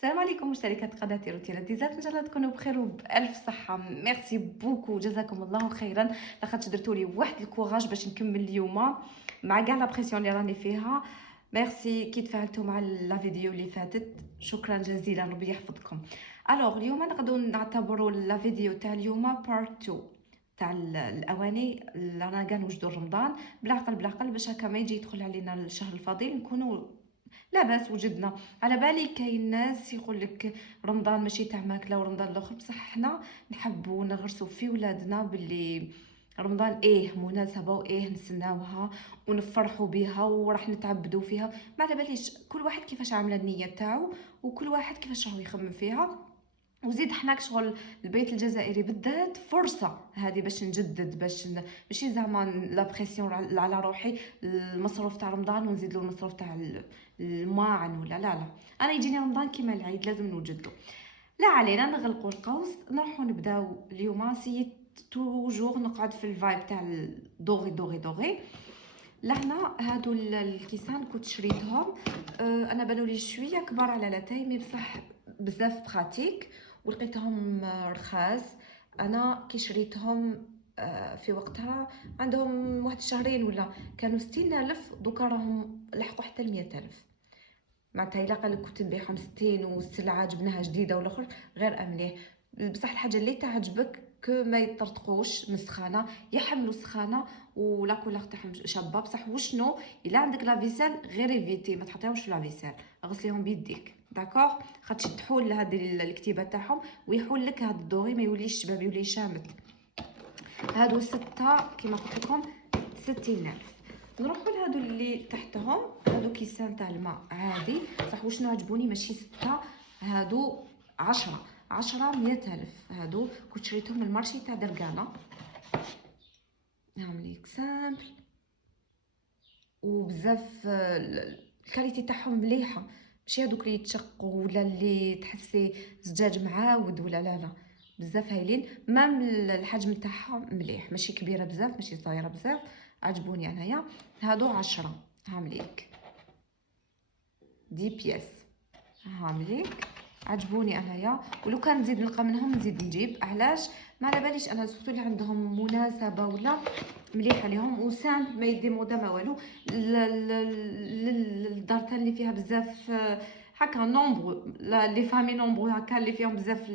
السلام عليكم مشتركات قناة روتينا ديزات، ان شاء الله تكونوا بخير وبألف صحة. ميرسي بوكو، جزاكم الله خيرا، لاخاطش درتوا لي واحد الكوراج باش نكمل اليوم مع كاع لا بريسيون اللي راني فيها. ميرسي كي تفاعلتوا مع لا فيديو اللي فاتت، شكرا جزيلا، ربي يحفظكم. الوغ اليوم نقدروا نعتبروا لا فيديو تاع اليوم بارت 2 تاع الاواني اللي رانا كاع نوجدوا رمضان بالعقل بالعقل، باش هكا ما يجي يدخل علينا الشهر الفضيل نكونوا لاباس وجدنا. على بالي كاين ناس يقول لك رمضان ماشي تاع ماكله ورمضان الاخر، بصح حنا نحبوا نغرسوا في ولادنا باللي رمضان مناسبه نستناوها ونفرحوا بها وراح نتعبدوا فيها. ما على باليش كل واحد كيفاش عامله النيه تاعو وكل واحد كيفاش راهو يخمم فيها. وزيد حنا شغل البيت الجزائري بالذات فرصه هذه باش نجدد، ماشي زعما لا بريسيون على روحي المصروف تاع رمضان ونزيد له المصروف تاع الماعن ولا لا. انا يجيني رمضان كيما العيد لازم نوجد له. لا علينا نغلقوا القوس، نروحوا نبداو اليوم. سيت توجور نقعد في الفايب تاع الدوغي دوغي دوغي. لهنا هادو الكيسان كنت شريتهم، انا بانوا لي شويه كبار على لا تاي، بصح بزاف براتيك ولقيتهم رخاص. انا كي شريتهم في وقتها عندهم واحد شهرين ولا كانوا 60,000، دوكا راهم لحقوا حتى 100,000. معناتها الا قالك كنت نبيعهم 60 والسلعه جبناها جديده والاخر غير امليه. بصح الحاجه اللي تعجبك ما يطرطقوش من السخانه، يحملوا سخانه ولا كولور تاعهم شابه. بصح وشنو الا عندك لافيسيل غير ايفيتي ما تحطيهمش في لافيسيل، غسليهم بيديك داكوغ، خاطش تحول هذه الكتيبه تاعهم ويحول لك هذا الدوري ما يوليش شباب، يولي شامت. هادو 6 كيما قلت لكم 60,000. نروحوا لهادو اللي تحتهم، هادو كيسان تاع الماء عادي، صح وشنو عجبوني ماشي 6، هادو 10 100,000. هادو كنت شريتهم من المارشي تاع درقانه، نعمليك سامبل وبزاف الكاليتي تاعهم مليحه، ماشي هادوك اللي يتشقوا ولا اللي تحسي زجاج معاود ولا لا. بزاف هايلين، مام الحجم تاعها مليح، ماشي كبيره بزاف ماشي صغيره بزاف، عجبوني انايا. هادو 10 هامليك 10 بياس هامليك، عجبوني انايا. ولو كان نزيد نلقى منهم نزيد نجيب، علاش ما على باليش انا سورتو اللي عندهم مناسبه ولا مليحه ليهم وسامبل ما يدي موضه ما والو. الدار تاع اللي فيها بزاف هكا نومبرو، لي فامي نومبرو هكا اللي فيهم بزاف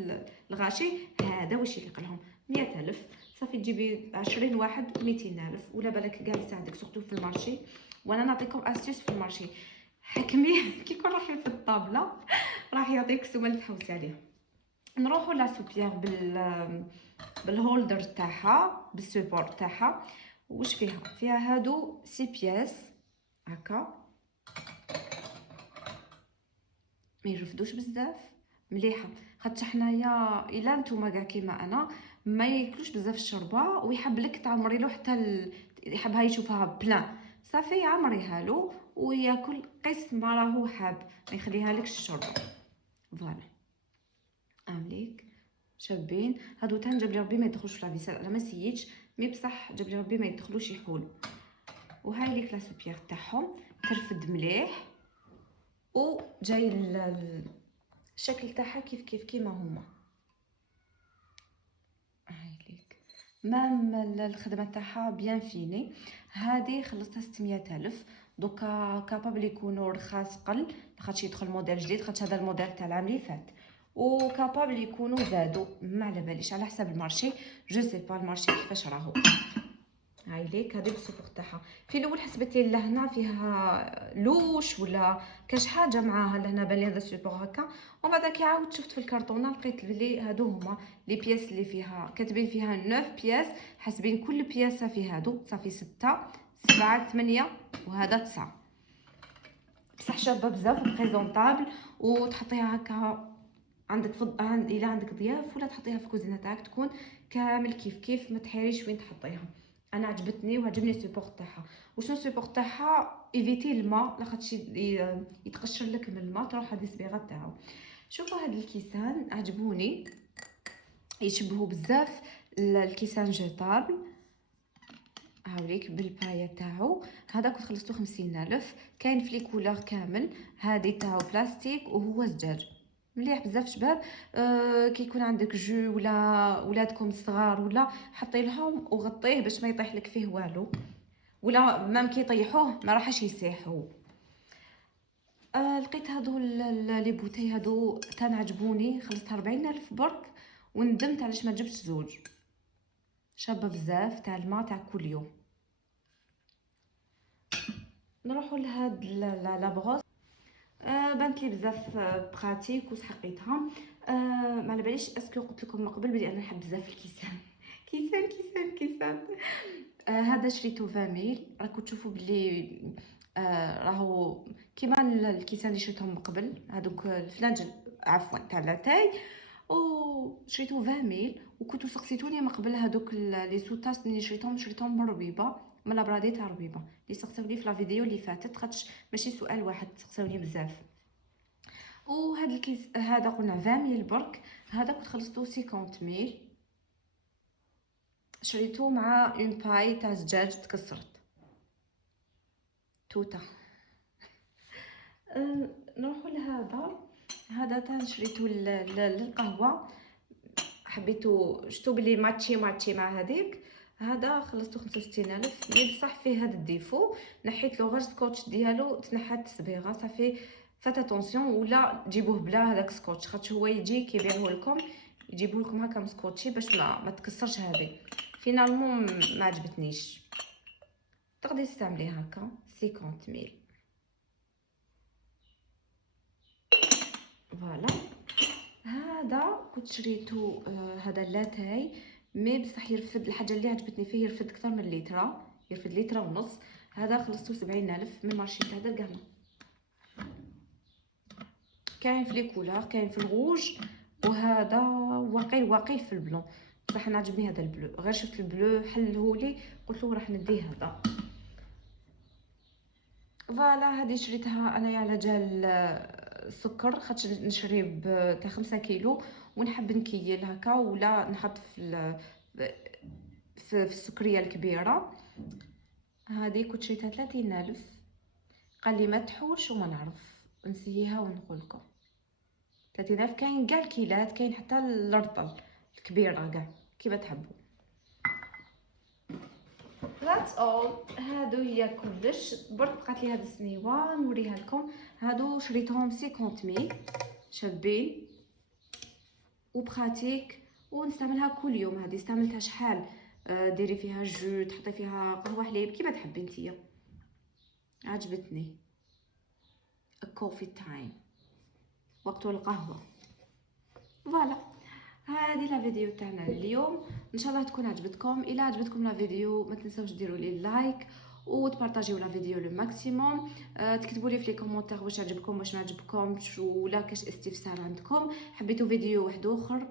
الغاشي، هذا واش يليق لهم 100,000. صافي تجيبي 20 واحد 200,000 ولا بالك كاع يساعدك سورتو في المارشي. وانا نعطيكم استيس في المارشي، حكمي كي يكون راحي في الطابله راح يعطيك سومه اللي تحوسي عليها. نروحوا لا سوبيير بالهولدر تاعها بالسيبور تاعها. واش فيها هادو 6 بياس هكا، ما يرفدوش بزاف، مليحه. خاطر حنايا الا نتوما كاع كيما انا ما ياكلوش بزاف الشوربه ويحب لك تعمري له حتى يحبها يشوفها بلان، صافي عمريها له وياكل قسط ما راهو حاب، ما يخليها لكش الشوربه. فوالا عامليك شابين هادو تان، جاب لي ربي ما يدخلوش في لافيسيل، انا ما سييتش مي بصح جاب لي ربي ما يدخلوش يحولوا. وهاي ليك لا سوبيير تاعهم ترفد مليح، وجاي الشكل تاعها كيف كيما هما. هاي ليك مام الخدمه تاعها بيان فيني. هذه خلصتها 600,000، دوكا كابابل يكونوا رخاص قل خاطش يدخل موديل جديد، خاطش هذا الموديل تاع العام اللي فات، وكابابل يكونوا زادوا ما على باليش على حسب المارشي. جو سي با المارشي كيفاش راهو. هاي ليك هذه بالسوبر تاعها. في الاول حسبت لي لهنا فيها لوش ولا كاش حاجه معاها لهنا، بالي هذا السوبر هكا. ومن بعد كي عاودت شفت في الكرتونه لقيت بلي هادو هما لي بياس اللي فيها، كاتبين فيها 9 بياس، حاسبين كل بياسه في هادو صافي 6 7 8 وهذا 9. بصح شابه بزاف بريزونطابل، وتحطيها هكا عندك الا عندك ضياف ولا تحطيها في الكوزينه تاعك تكون كامل كيف ما تحيريش وين تحطيها. انا عجبتني وعجبني السيبور تاعها. وشنو السيبور تاعها؟ ايفيتي الماء لاخاطش يتقشر لك من الماء تروح هذه الصبيغه تاعو. شوفوا هاد الكيسان عجبوني، يشبهوا بزاف الكيسان جيتابل. هاوليك بالباية تاعو، هذا كنت خلصتو 50,000. كاين في لي كولور كامل، هذه تاعو بلاستيك وهو زجاج. مليح بزاف شباب. كيكون عندك جو ولا ولادكم الصغار ولا حطي لهم وغطيه باش ما يطيح لك فيه والو، ولا مام كيطيحوه ما راحش يسيحوا. لقيت هادو لي بوتي هادو تنعجبوني، خلصت 40 الف برك وندمت علاش ما جبتش زوج. شابه بزاف تاع الماء تاع كل يوم. نروحوا لهاد لا بغوص. بانت لي بزاف براتيك وسحقيتها. ما على باليش اسكو قلت لكم من قبل بلي انا نحب بزاف الكيسان كيسان كيسان كيسان. هذا شريته 20 راكم تشوفوا بلي راهو كيما الكيسان اللي شريتهم من قبل هذوك الفلانجل عفوا تاع لاتاي، وشريته 20 وكنتو سقسيتوني من قبل هذوك لي سوتاس اللي شريتهم من ربيبه، من لابرادي تاع ربيبه اللي سقساوني في لا فيديو اللي فاتت، خاطش ماشي سؤال واحد سقساوني بزاف. وهذا الكيس هذا قلنا 20 برك، هذا كنت خلصتو 50 شريته مع اون باي تاع زجاج تكسرت توتا. نروحوا لهذا. هذا تاع شريته للقهوه، حبيتو شتو بلي ماتشي مع هذيك. هذا خلصتو 65,000 مي بصح فيه هذا الديفو، نحيت له غير سكوتش ديالو تنحات التصبيغه صافي. فات اتونسيون ولا تجيبوه بلا هذاك سكوتش، خاطش هو يجي كيبيعوه لكم يجيبوه لكم هكا مسكوتشي باش ما تكسرش. هذه فينالمون ما عجبتنيش، تقدري تستعمليه هكا 50,000. فوالا. هذا كنت شريته هذا لاتاي مي بصح يرفد. الحاجه اللي عجبتني فيه يرفد اكثر من لتر، يرفد لتر ونص. هذا خلصته 70,000 من مارشي تاع درقانا. كاين في لي كولور، كاين في الروج، وهذا واقي في البلون. بصح انا عجبني هذا البلو، غير شفت البلو حلهولي قلت له راح نديه هذا. فوالا هذه شريتها انايا على جال السكر، خاطش نشري تاع 5 كيلو ونحب نكيل هكا ولا نحط في السكريه الكبيره. هذه كنت شريتها 30,000. قال لي ما تحوش وما نعرف نسيها ونقول لكم 30,000. كاين كاع الكيلات، كاين حتى الرطل الكبيره كاع كيما تحبوا. That's all. هادو هي كلش. برك بقات لي هاد السنيوه نوريها لكم. هادو شريتهم 50,000 شابين وبراتيك ونستعملها كل يوم. هذه استعملتها شحال، ديري فيها جو، تحطي فيها قهوه حليب كيما تحبي نتيا. عجبتني. كوفي تايم، وقت القهوه. فوالا هذه لا فيديو تاعنا اليوم، ان شاء الله تكون عجبتكم. الا عجبتكم لا فيديو ما تنساوش ديروا لي لايك وتبارطاجيو لا فيديو لو ماكسيموم. تكتبوا لي في لي كومونتير واش عجبكم واش ما عجبكمش، ولا كاش استفسار عندكم حبيتوا فيديو واحد اخر،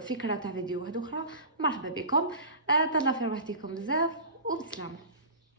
فكره تاع فيديو واحد اخرى، مرحبا بكم. تهلاو في روحتكم بزاف وبسلامه.